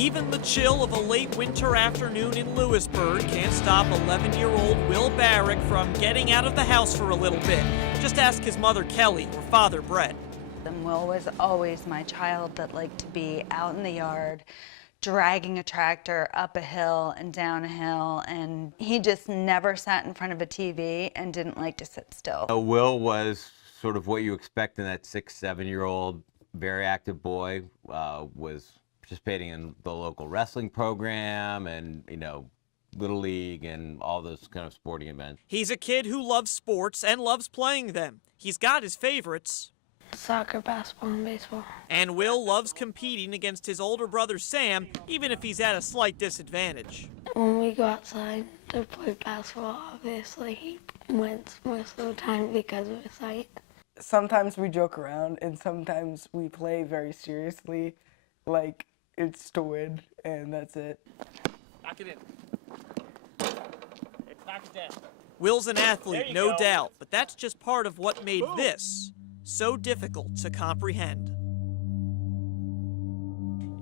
Even the chill of a late winter afternoon in Lewisburg can't stop 11-year-old Will Barrick from getting out of the house for a little bit. Just ask his mother Kelly or father Brett. And Will was always my child that liked to be out in the yard, dragging a tractor up a hill and down a hill, and he just never sat in front of a TV and didn't like to sit still. Will was sort of what you expect in that 6-, 7-year-old, very active boy, was participating in the local wrestling program and, Little League and all those kind of sporting events. He's a kid who loves sports and loves playing them. He's got his favorites. Soccer, basketball, and baseball. And Will loves competing against his older brother Sam, even if he's at a slight disadvantage. When we go outside to play basketball, obviously he wins most of the time because of his height. Sometimes we joke around and sometimes we play very seriously, like it's to win, and that's it. Knock it in. Knock it down. Will's an athlete, no doubt, but that's just part of what made this so difficult to comprehend.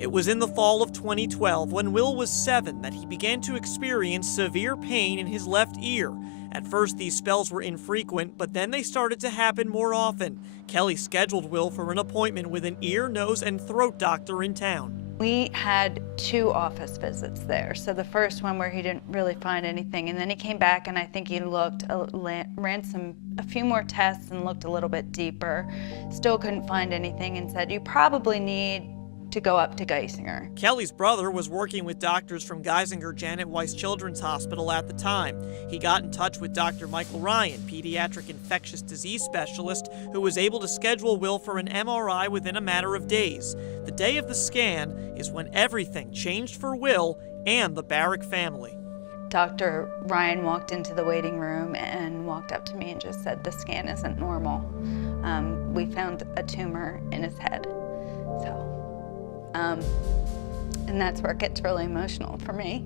It was in the fall of 2012, when Will was 7, that he began to experience severe pain in his left ear. At first, these spells were infrequent, but then they started to happen more often. Kelly scheduled Will for an appointment with an ear, nose, and throat doctor in town. We had 2 office visits there. So the first one where he didn't really find anything, and then he came back and I think he looked, ran a few more tests and looked a little bit deeper. Still couldn't find anything and said, you probably need to go up to Geisinger. Kelly's brother was working with doctors from Geisinger Weis Children's Hospital at the time. He got in touch with Dr. Michael Ryan, pediatric infectious disease specialist, who was able to schedule Will for an MRI within a matter of days. The day of the scan is when everything changed for Will and the Barrick family. Dr. Ryan walked into the waiting room and walked up to me and just said, the scan isn't normal. We found a tumor in his head. And that's where it gets really emotional for me.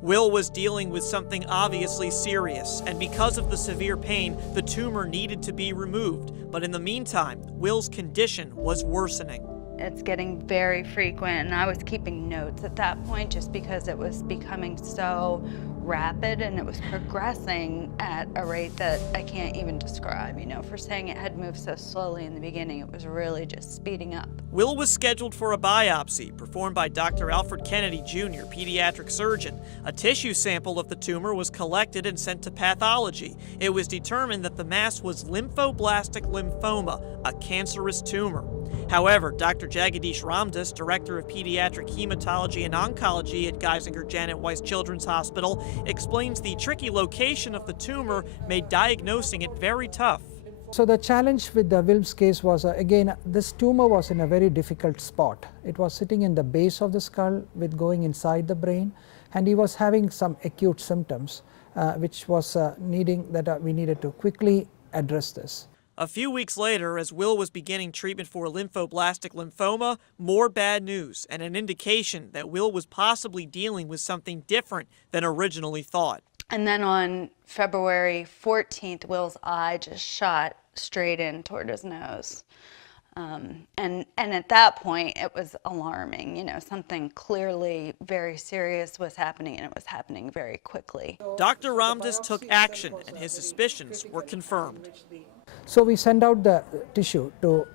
Will was dealing with something obviously serious, and because of the severe pain, the tumor needed to be removed. But in the meantime, Will's condition was worsening. It's getting very frequent, and I was keeping notes at that point just because it was becoming so rapid and it was progressing at a rate that I can't even describe. For saying it had moved so slowly in the beginning, it was really just speeding up. Will was scheduled for a biopsy performed by Dr. Alfred Kennedy Jr., pediatric surgeon. A tissue sample of the tumor was collected and sent to pathology. It was determined that the mass was lymphoblastic lymphoma, a cancerous tumor. However, Dr. Jagadish Ramdas, director of pediatric hematology and oncology at Geisinger Weis Children's Hospital, explains the tricky location of the tumor made diagnosing it very tough. So the challenge with the Will's case was, again, this tumor was in a very difficult spot. It was sitting in the base of the skull with going inside the brain, and he was having some acute symptoms, which was needing that we needed to quickly address this. A few weeks later, as Will was beginning treatment for lymphoblastic lymphoma, more bad news and an indication that Will was possibly dealing with something different than originally thought. And then on February 14th, Will's eye just shot straight in toward his nose. And at that point, it was alarming. Something clearly very serious was happening, and it was happening very quickly. Dr. Ramdas took action, and his suspicions were confirmed. So we sent out the tissue to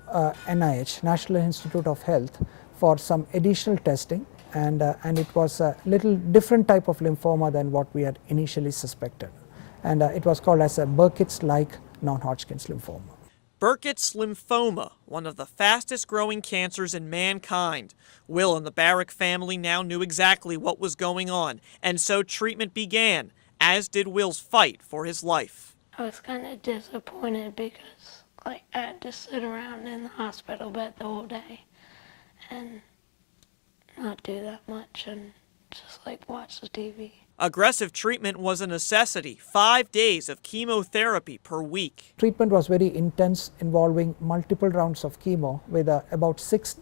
NIH, National Institute of Health, for some additional testing, and it was a little different type of lymphoma than what we had initially suspected. And it was called as a Burkitt's-like non-Hodgkin's lymphoma. Burkitt's lymphoma, one of the fastest growing cancers in mankind. Will and the Barrick family now knew exactly what was going on, and so treatment began, as did Will's fight for his life. I was kind of disappointed because I had to sit around in the hospital bed the whole day and not do that much and just watch the TV. Aggressive treatment was a necessity, 5 days of chemotherapy per week. Treatment was very intense, involving multiple rounds of chemo with about 6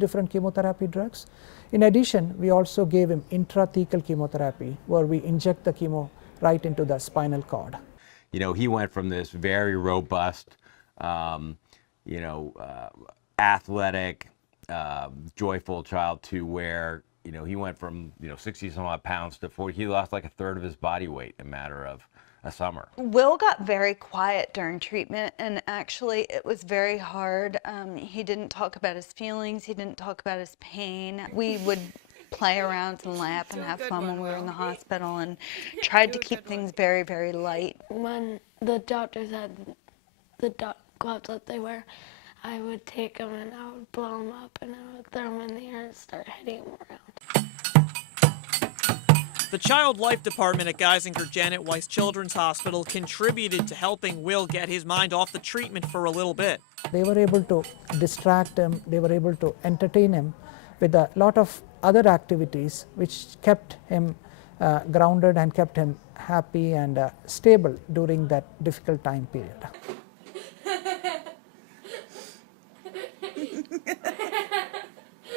different chemotherapy drugs. In addition, we also gave him intrathecal chemotherapy, where we inject the chemo right into the spinal cord. He went from this very robust, athletic, joyful child to where, he went from, 60 some odd pounds to 40. He lost like a third of his body weight in a matter of a summer. Will got very quiet during treatment, and actually it was very hard. He didn't talk about his feelings. He didn't talk about his pain. We would play around and laugh and have fun when we were in the hospital, and tried to keep things very, very light. When the doctors had the gloves that they wear, I would take them and I would blow them up and I would throw them in the air and start hitting them around. The Child Life Department at Geisinger Janet Weis Children's Hospital contributed to helping Will get his mind off the treatment for a little bit. They were able to distract him, they were able to entertain him with a lot of other activities which kept him grounded and kept him happy and stable during that difficult time period.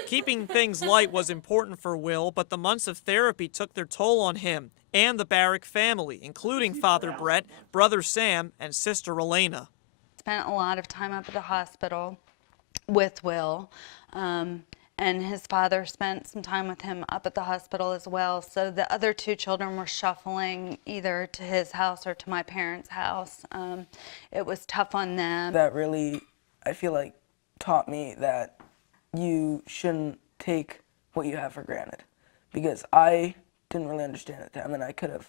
Keeping things light was important for Will, but the months of therapy took their toll on him and the Barrick family, including Father Brett, brother Sam, and sister Elena. Spent a lot of time up at the hospital with Will, and his father spent some time with him up at the hospital as well. So the other two children were shuffling either to his house or to my parents' house. It was tough on them. That really, I feel like, taught me that you shouldn't take what you have for granted, because I didn't really understand at the time, and I could have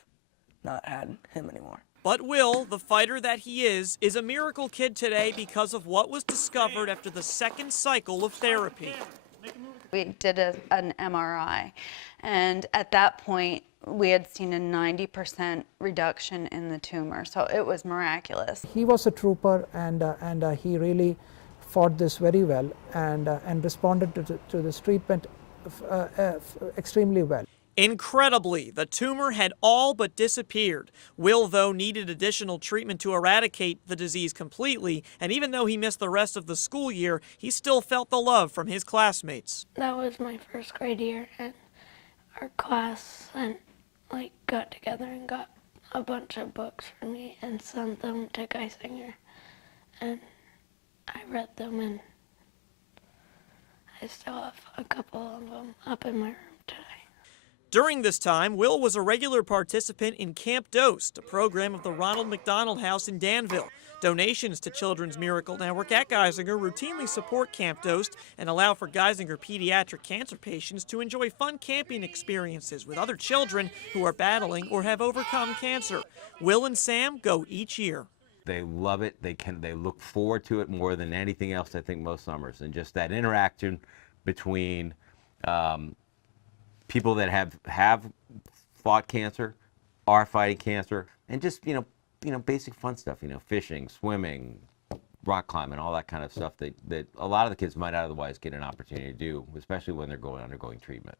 not had him anymore. But Will, the fighter that he is a miracle kid today because of what was discovered after the second cycle of therapy. We did an MRI, and at that point, we had seen a 90% reduction in the tumor, so it was miraculous. He was a trooper, and he really fought this very well and responded to this treatment extremely well. Incredibly, the tumor had all but disappeared. Will, though, needed additional treatment to eradicate the disease completely, and even though he missed the rest of the school year, he still felt the love from his classmates. That was my first grade year, and our class got together and got a bunch of books for me and sent them to Geisinger, and I read them, and I still have a couple of them up in my room today. During this time, Will was a regular participant in Camp Dosed, a program of the Ronald McDonald House in Danville. Donations to Children's Miracle Network at Geisinger routinely support Camp Dosed and allow for Geisinger pediatric cancer patients to enjoy fun camping experiences with other children who are battling or have overcome cancer. Will and Sam go each year. They love it. They look forward to it more than anything else, I think, most summers. And just that interaction between people that have fought cancer, are fighting cancer, and just basic fun stuff. Fishing, swimming, rock climbing, all that kind of stuff that a lot of the kids might otherwise get an opportunity to do, especially when they're undergoing treatment.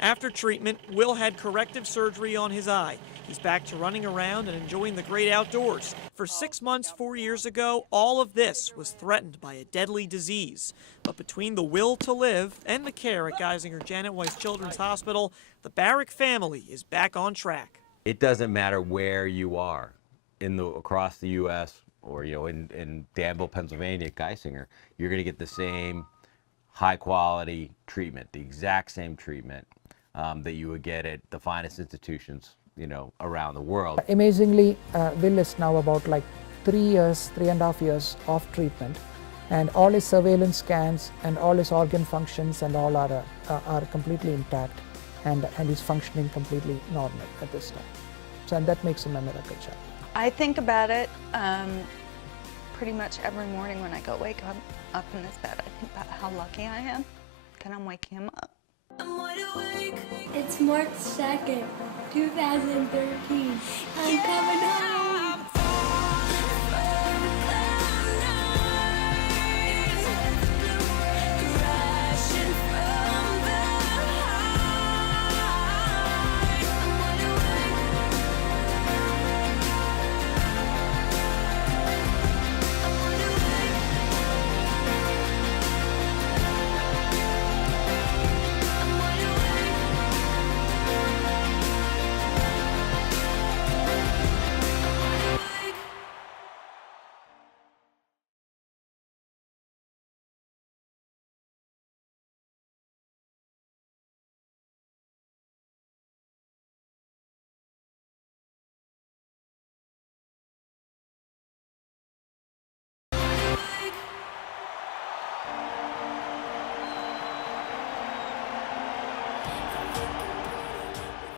After treatment, Will had corrective surgery on his eye. He's back to running around and enjoying the great outdoors. For 6 months 4 years ago, all of this was threatened by a deadly disease. But between the will to live and the care at Geisinger Janet Weis Children's Hospital, the Barrick family is back on track. It doesn't matter where you are across the U.S. or in Danville, Pennsylvania, at Geisinger, you're going to get the same high-quality treatment, the exact same treatment that you would get at the finest institutions, around the world. Amazingly, Will is now about 3.5 years off treatment, and all his surveillance scans and all his organ functions and all are completely intact, and he's functioning completely normal at this time. So, and that makes him a miracle child. I think about it pretty much every morning when I wake up in this bed. I think about how lucky I am that I'm waking him up. It's March 2nd, 2013. I'm